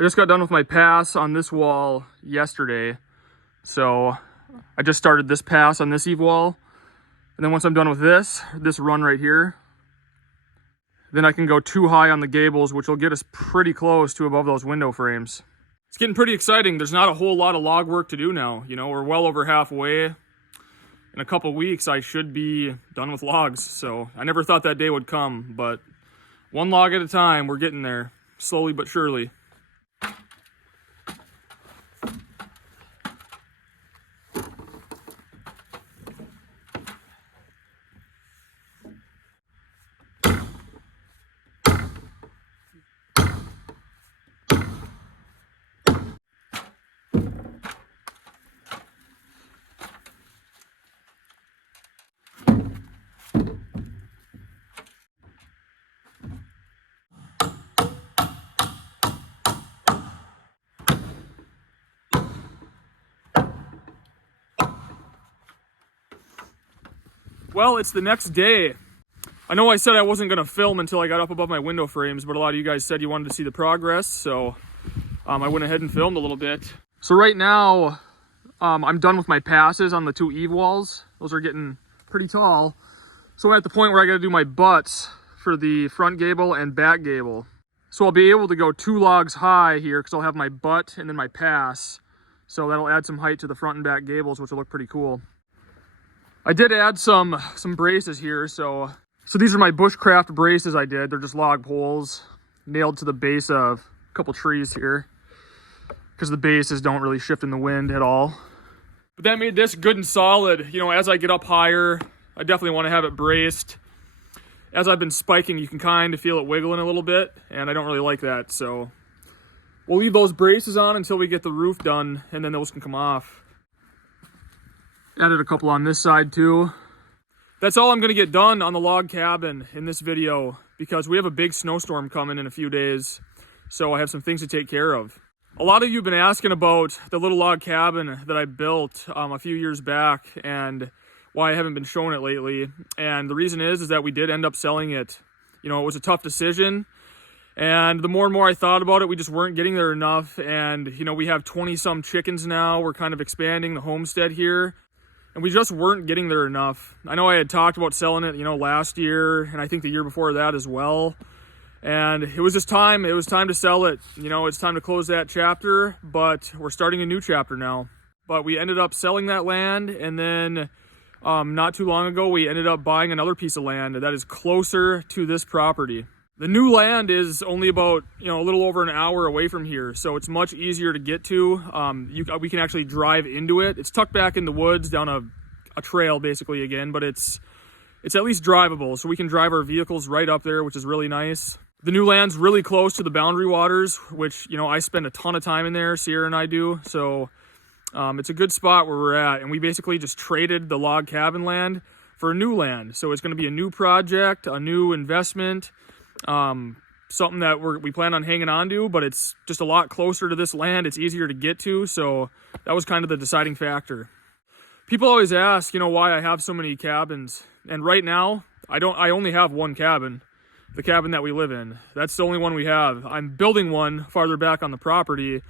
I just got done with my pass on this wall yesterday. So I just started this pass on this eave wall. And then once I'm done with this run right here, then I can go 2 high on the gables, which will get us pretty close to above those window frames. It's getting pretty exciting. There's not a whole lot of log work to do now. You know, we're well over halfway. In a couple weeks, I should be done with logs. So I never thought that day would come, but one log at a time, we're getting there, slowly but surely. Well, it's the next day. I know I said I wasn't gonna film until I got up above my window frames, but a lot of you guys said you wanted to see the progress, so I went ahead and filmed a little bit. So right now, I'm done with my passes on the 2 eave walls. Those are getting pretty tall. So I'm at the point where I gotta do my butts for the front gable and back gable. So I'll be able to go 2 logs high here because I'll have my butt and then my pass. So that'll add some height to the front and back gables, which will look pretty cool. I did add some braces here, so these are my bushcraft braces I did. They're just log poles nailed to the base of a couple trees here because the bases don't really shift in the wind at all. But that made this good and solid. You know, as I get up higher, I definitely want to have it braced. As I've been spiking, you can kind of feel it wiggling a little bit, and I don't really like that, so we'll leave those braces on until we get the roof done, and then those can come off. Added a couple on this side too. That's all I'm gonna get done on the log cabin in this video because we have a big snowstorm coming in a few days. So I have some things to take care of. A lot of you have been asking about the little log cabin that I built a few years back and why I haven't been showing it lately. And the reason is that we did end up selling it. You know, it was a tough decision. And the more and more I thought about it, we just weren't getting there enough. And, you know, we have 20 some chickens now. We're kind of expanding the homestead here. And we just weren't getting there enough. I know I had talked about selling it, you know, last year, and I think the year before that as well. And it was just time. It was time to sell it. You know, it's time to close that chapter, but we're starting a new chapter now. But we ended up selling that land, and then not too long ago, we ended up buying another piece of land that is closer to this property. The new land is only about, you know, a little over an hour away from here, so it's much easier to get to. We can actually drive into it. It's tucked back in the woods down a trail basically again, but it's at least drivable, so we can drive our vehicles right up there, which is really nice. The new land's really close to the boundary waters, which, you know, I spend a ton of time in there, Sierra and I do, so it's a good spot where we're at, and we basically just traded the log cabin land for a new land. So it's going to be a new project, a new investment. Something that we plan on hanging on to, but it's just a lot closer to this land. It's easier to get to, so that was kind of the deciding factor. People always ask, you know, why I have so many cabins, and right now I only have one cabin, the cabin that we live in. That's the only one we have. I'm building one farther back on the property,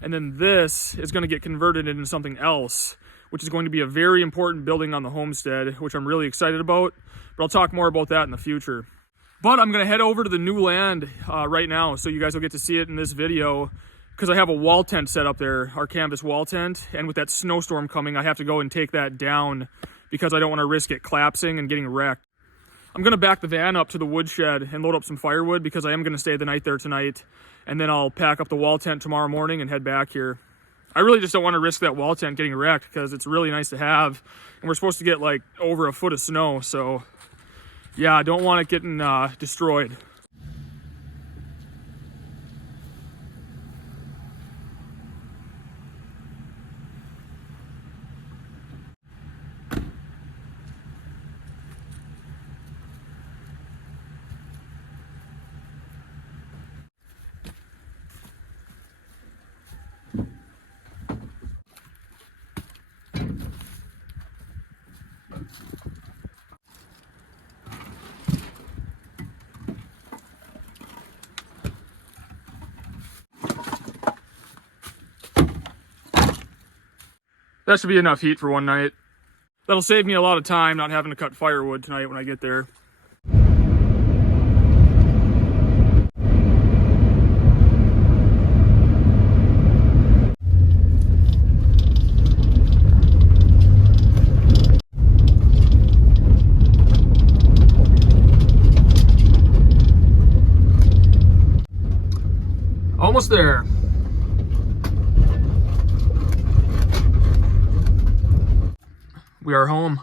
and then this is going to get converted into something else, which is going to be a very important building on the homestead, which I'm really excited about, but I'll talk more about that in the future. But I'm going to head over to the new land right now, so you guys will get to see it in this video, because I have a wall tent set up there, our canvas wall tent, and with that snowstorm coming, I have to go and take that down because I don't want to risk it collapsing and getting wrecked. I'm going to back the van up to the woodshed and load up some firewood because I am going to stay the night there tonight, and then I'll pack up the wall tent tomorrow morning and head back here. I really just don't want to risk that wall tent getting wrecked because it's really nice to have, and we're supposed to get like over a foot of snow, so yeah, I don't want it getting destroyed. That should be enough heat for one night. That'll save me a lot of time not having to cut firewood tonight when I get there. Almost there. We are home.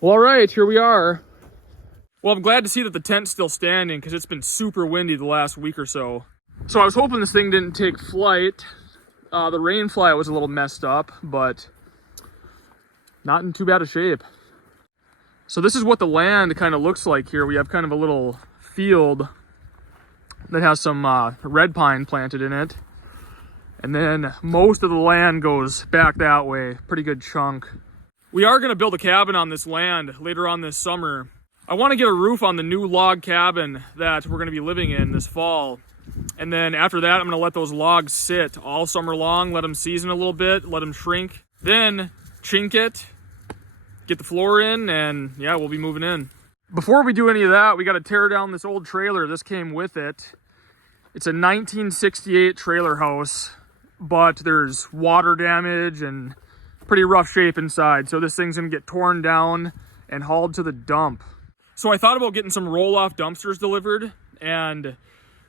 Well, all right, here we are. Well, I'm glad to see that the tent's still standing because it's been super windy the last week or so. So I was hoping this thing didn't take flight. The rain fly was a little messed up, but not in too bad a shape. So this is what the land kind of looks like here. We have kind of a little field that has some red pine planted in it. And then most of the land goes back that way, pretty good chunk. We are gonna build a cabin on this land later on this summer. I wanna get a roof on the new log cabin that we're gonna be living in this fall. And then after that, I'm gonna let those logs sit all summer long, let them season a little bit, let them shrink. Then chink it, get the floor in, and yeah, we'll be moving in. Before we do any of that, we gotta tear down this old trailer. This came with it. It's a 1968 trailer house, but there's water damage and pretty rough shape inside. So this thing's gonna get torn down and hauled to the dump. So I thought about getting some roll-off dumpsters delivered and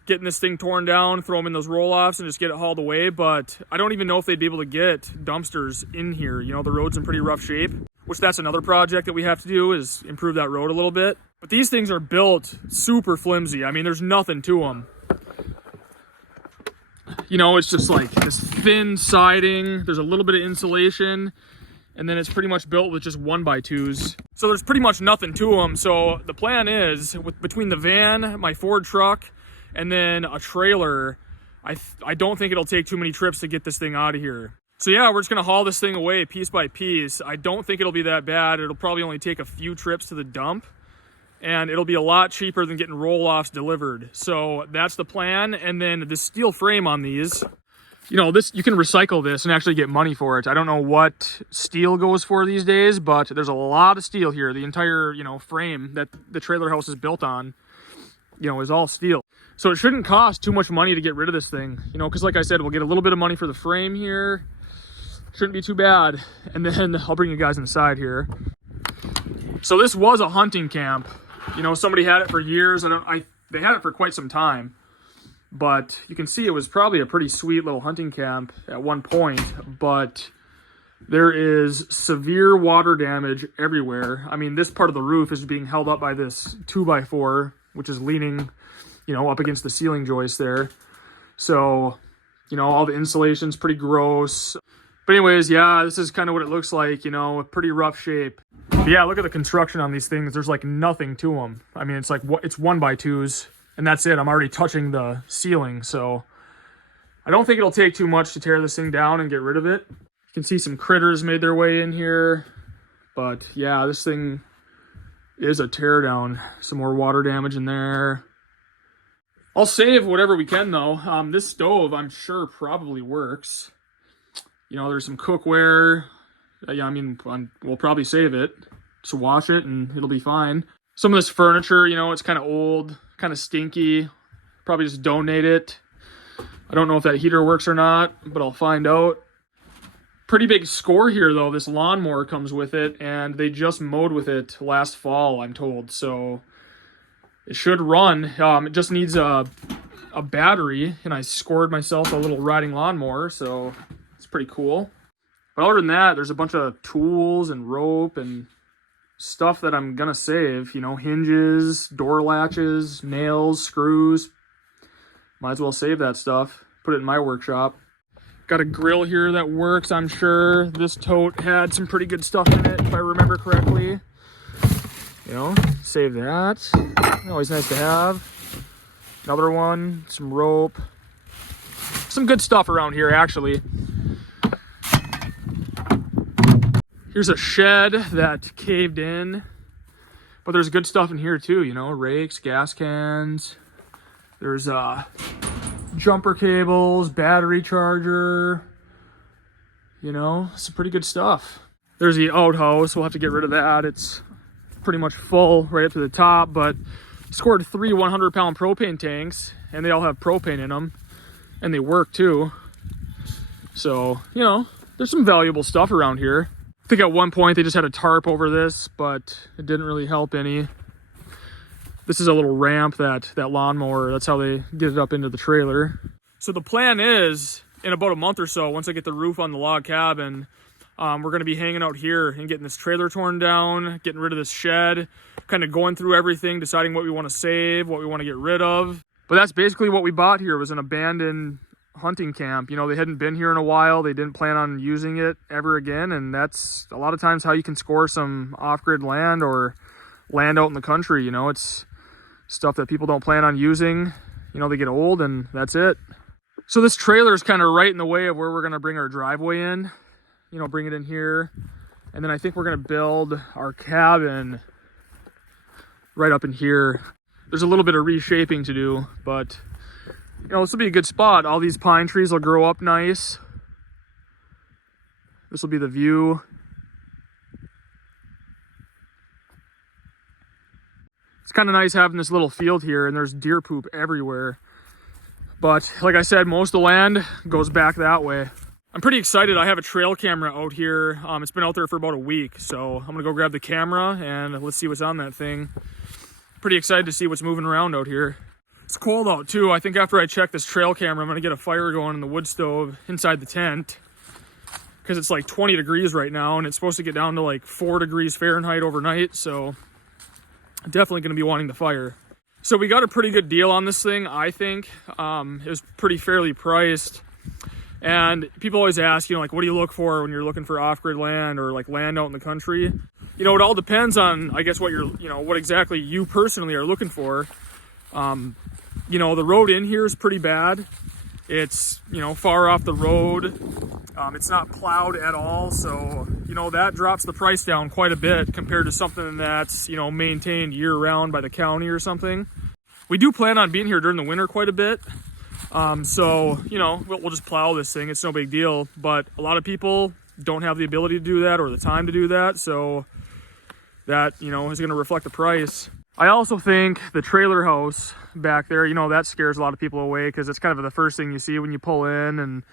getting this thing torn down, throw them in those roll-offs and just get it hauled away. But I don't even know if they'd be able to get dumpsters in here. You know, the road's in pretty rough shape, which that's another project that we have to do, is improve that road a little bit. But these things are built super flimsy. I mean, there's nothing to them. You know, it's just like this thin siding. There's a little bit of insulation, and then it's pretty much built with just 1x2s. So there's pretty much nothing to them. So the plan is, between the van, my Ford truck, and then a trailer, I don't think it'll take too many trips to get this thing out of here. So yeah, we're just gonna haul this thing away piece by piece. I don't think it'll be that bad. It'll probably only take a few trips to the dump, and it'll be a lot cheaper than getting roll-offs delivered. So that's the plan. And then the steel frame on these, you know, this, you can recycle this and actually get money for it. I don't know what steel goes for these days, but there's a lot of steel here. The entire, you know, frame that the trailer house is built on, you know, is all steel. So it shouldn't cost too much money to get rid of this thing, you know, because like I said, we'll get a little bit of money for the frame here. Shouldn't be too bad. And then I'll bring you guys inside here. So this was a hunting camp. You know, somebody had it for years. They had it for quite some time, but you can see it was probably a pretty sweet little hunting camp at one point, but there is severe water damage everywhere. I mean, this part of the roof is being held up by this 2x4, which is leaning, you know, up against the ceiling joist there. So, you know, all the insulation's pretty gross. But anyways, yeah, this is kind of what it looks like, you know, pretty rough shape. But yeah, look at the construction on these things. There's like nothing to them. I mean, it's like, it's 1x2s, and that's it. I'm already touching the ceiling, so I don't think it'll take too much to tear this thing down and get rid of it. You can see some critters made their way in here, but yeah, this thing is a teardown. Some more water damage in there. I'll save whatever we can though. This stove, I'm sure, probably works. You know, there's some cookware. Yeah, I mean, we'll probably save it. Just wash it and it'll be fine. Some of this furniture, you know, it's kind of old, kind of stinky. Probably just donate it. I don't know if that heater works or not, but I'll find out. Pretty big score here though. This lawnmower comes with it, and they just mowed with it last fall, I'm told. So it should run. It just needs a battery, and I scored myself a little riding lawnmower, so it's pretty cool. But other than that, there's a bunch of tools and rope and stuff that I'm gonna save. You know, hinges, door latches, nails, screws. Might as well save that stuff. Put it in my workshop. Got a grill here that works, I'm sure. This tote had some pretty good stuff in it, if I remember correctly. You know, save that. Always nice to have. Another one, some rope. Some good stuff around here, actually. Here's a shed that caved in, but there's good stuff in here too, you know, rakes, gas cans. There's jumper cables, battery charger, you know, some pretty good stuff. There's the outhouse. We'll have to get rid of that. It's pretty much full right up to the top, but scored 3 100-pound propane tanks, and they all have propane in them, and they work too. So, you know, there's some valuable stuff around here. I think at one point they just had a tarp over this, but it didn't really help any. This is a little ramp, that lawnmower. That's how they get it up into the trailer. So the plan is, in about a month or so, once I get the roof on the log cabin, we're going to be hanging out here and getting this trailer torn down, getting rid of this shed, kind of going through everything, deciding what we want to save, what we want to get rid of. But that's basically what we bought here, was an abandoned hunting camp. You know, they hadn't been here in a while. They didn't plan on using it ever again. And that's a lot of times how you can score some off-grid land or land out in the country. You know, it's stuff that people don't plan on using. You know, they get old and that's it. So this trailer is kind of right in the way of where we're going to bring our driveway in. You know, bring it in here. And then I think we're going to build our cabin right up in here. There's a little bit of reshaping to do, but you know, this will be a good spot. All these pine trees will grow up nice. This will be the view. It's kind of nice having this little field here, and there's deer poop everywhere. But like I said, most of the land goes back that way. I'm pretty excited. I have a trail camera out here. It's been out there for about a week, so I'm gonna go grab the camera and let's see what's on that thing. Pretty excited to see what's moving around out here. It's cold out too. I think after I check this trail camera, I'm gonna get a fire going in the wood stove inside the tent, because it's like 20 degrees right now and it's supposed to get down to like 4 degrees Fahrenheit overnight, so definitely gonna be wanting the fire. So we got a pretty good deal on this thing, I think. It was pretty fairly priced. And people always ask, you know, like, what do you look for when you're looking for off-grid land or like land out in the country? You know, it all depends on, I guess, what you're, you know, what exactly you personally are looking for. You know, the road in here is pretty bad. It's, you know, far off the road. It's not plowed at all. So, you know, that drops the price down quite a bit compared to something that's, you know, maintained year round by the county or something. We do plan on being here during the winter quite a bit. So, you know, we'll just plow this thing. It's no big deal. But a lot of people don't have the ability to do that or the time to do that. So that, you know, is going to reflect the price. I also think the trailer house back there, you know, that scares a lot of people away because it's kind of the first thing you see when you pull in, and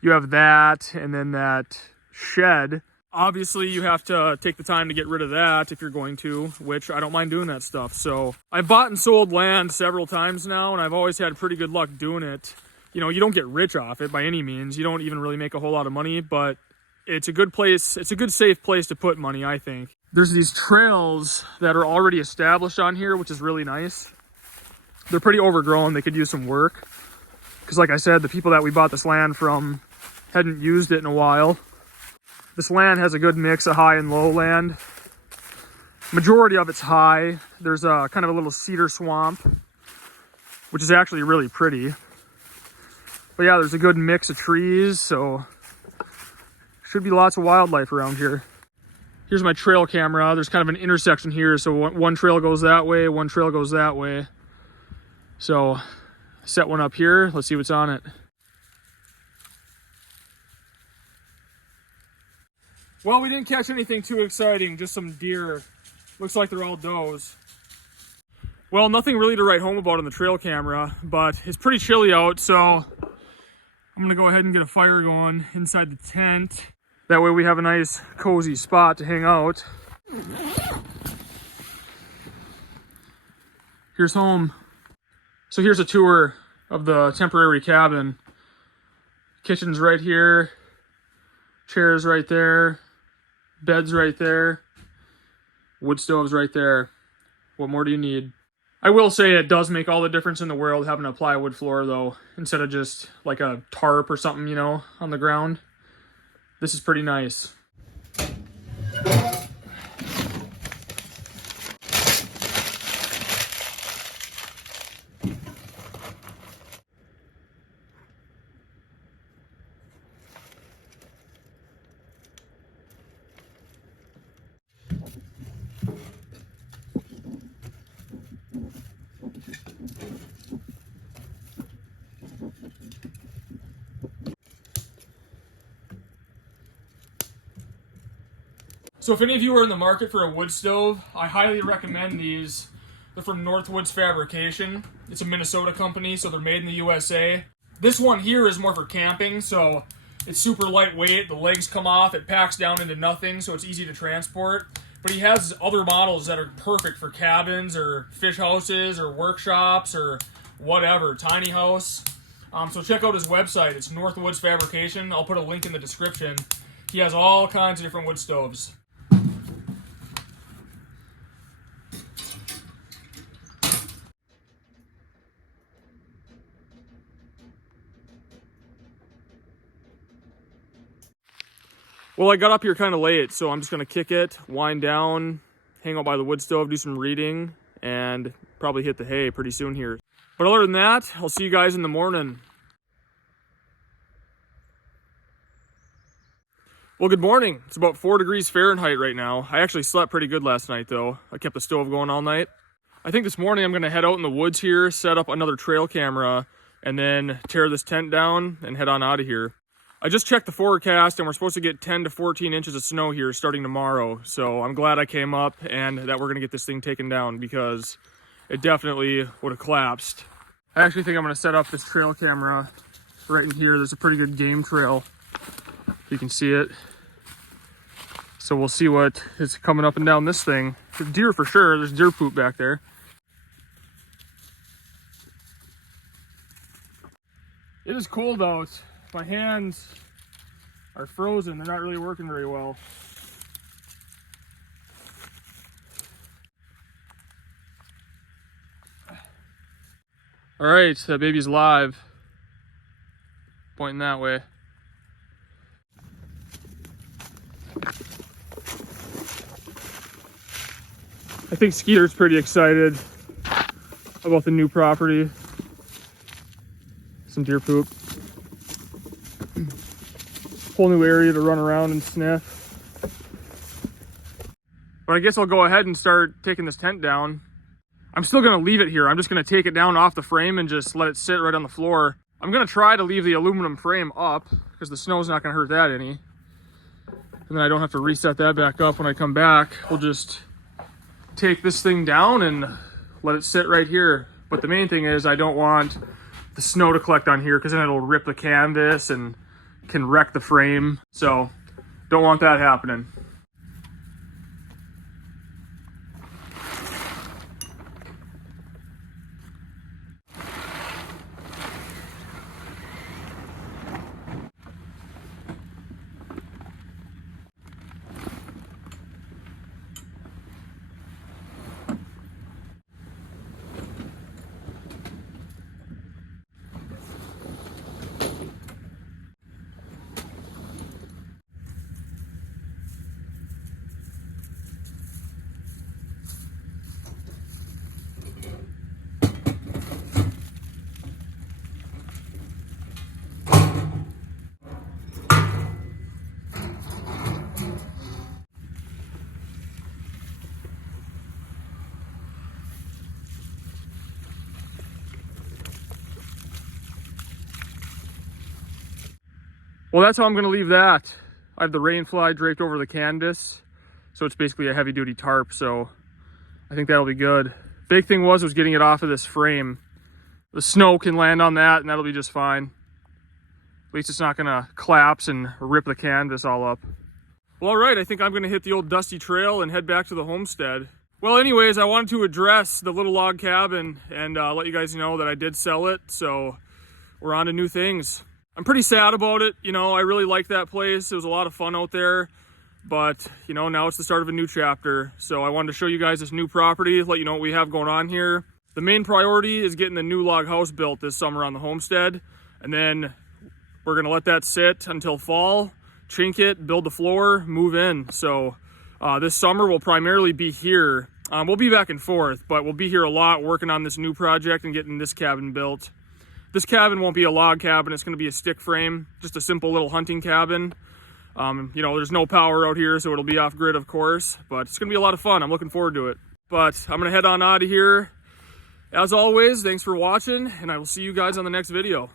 you have that and then that shed. Obviously, you have to take the time to get rid of that if you're going to, which I don't mind doing that stuff. So I've bought and sold land several times now, and I've always had pretty good luck doing it. You know, you don't get rich off it by any means. You don't even really make a whole lot of money, but it's a good place. It's a good, safe place to put money, I think. There's these trails that are already established on here, which is really nice. They're pretty overgrown. They could use some work. Because like I said, the people that we bought this land from hadn't used it in a while. This land has a good mix of high and low land. Majority of it's high. There's a kind of a little cedar swamp, which is actually really pretty. But yeah, there's a good mix of trees, so should be lots of wildlife around here. Here's my trail camera. There's kind of an intersection here, so one trail goes that way, one trail goes that way. So set one up here. Let's see what's on it. Well, we didn't catch anything too exciting, just some deer. Looks like they're all does. Well, nothing really to write home about on the trail camera, but it's pretty chilly out, so I'm gonna go ahead and get a fire going inside the tent. That way we have a nice cozy spot to hang out. Here's home. So here's a tour of the temporary cabin. Kitchen's right here, chairs right there, bed's right there, wood stove's right there. What more do you need? I will say it does make all the difference in the world having a plywood floor though, instead of just like a tarp or something, you know, on the ground. This is pretty nice. So if any of you are in the market for a wood stove, I highly recommend these. They're from Northwoods Fabrication. It's a Minnesota company, so they're made in the USA. This one here is more for camping, so it's super lightweight. The legs come off, it packs down into nothing, so it's easy to transport. But he has other models that are perfect for cabins or fish houses or workshops or whatever, tiny house. So check out his website. It's Northwoods Fabrication. I'll put a link in the description. He has all kinds of different wood stoves. Well, I got up here kind of late, so I'm just going to kick it, wind down, hang out by the wood stove, do some reading, and probably hit the hay pretty soon here. But other than that, I'll see you guys in the morning. Well, good morning. It's about 4 degrees Fahrenheit right now. I actually slept pretty good last night, though. I kept the stove going all night. I think this morning I'm going to head out in the woods here, set up another trail camera, and then tear this tent down and head on out of here. I just checked the forecast, and we're supposed to get 10 to 14 inches of snow here starting tomorrow. So I'm glad I came up and that we're going to get this thing taken down, because it definitely would have collapsed. I actually think I'm going to set up this trail camera right in here. There's a pretty good game trail. You can see it. So we'll see what is coming up and down this thing. There's deer for sure. There's deer poop back there. It is cold out. My hands are frozen. They're not really working very well. All right, that baby's live. Pointing that way. I think Skeeter's pretty excited about the new property. Some deer poop. Whole new area to run around and sniff. But I guess I'll go ahead and start taking this tent down. I'm still gonna leave it here. I'm just gonna take it down off the frame and just let it sit right on the floor. I'm gonna try to leave the aluminum frame up because the snow's not gonna hurt that any. And then I don't have to reset that back up when I come back. We'll just take this thing down and let it sit right here. But the main thing is I don't want the snow to collect on here because then it'll rip the canvas and can wreck the frame. So don't want that happening. Well, that's how I'm gonna leave that. I have the rain fly draped over the canvas, so it's basically a heavy duty tarp, so I think that'll be good. Big thing was getting it off of this frame. The snow can land on that and that'll be just fine. At least it's not gonna collapse and rip the canvas all up. Well, all right, I think I'm gonna hit the old dusty trail and head back to the homestead. Well, anyways, I wanted to address the little log cabin and let you guys know that I did sell it, so we're on to new things. I'm pretty sad about it. You know, I really liked that place. It was a lot of fun out there, but you know, now it's the start of a new chapter. So I wanted to show you guys this new property, let you know what we have going on here. The main priority is getting the new log house built this summer on the homestead, and then we're gonna let that sit until fall, chink it, build the floor, move in. So this summer we'll primarily be here. We'll be back and forth, but we'll be here a lot working on this new project and getting this cabin built. This cabin won't be a log cabin. It's going to be a stick frame, just a simple little hunting cabin. You know, there's no power out here, so it'll be off grid, of course, but it's going to be a lot of fun. I'm looking forward to it. But I'm going to head on out of here. As always, thanks for watching, and I will see you guys on the next video.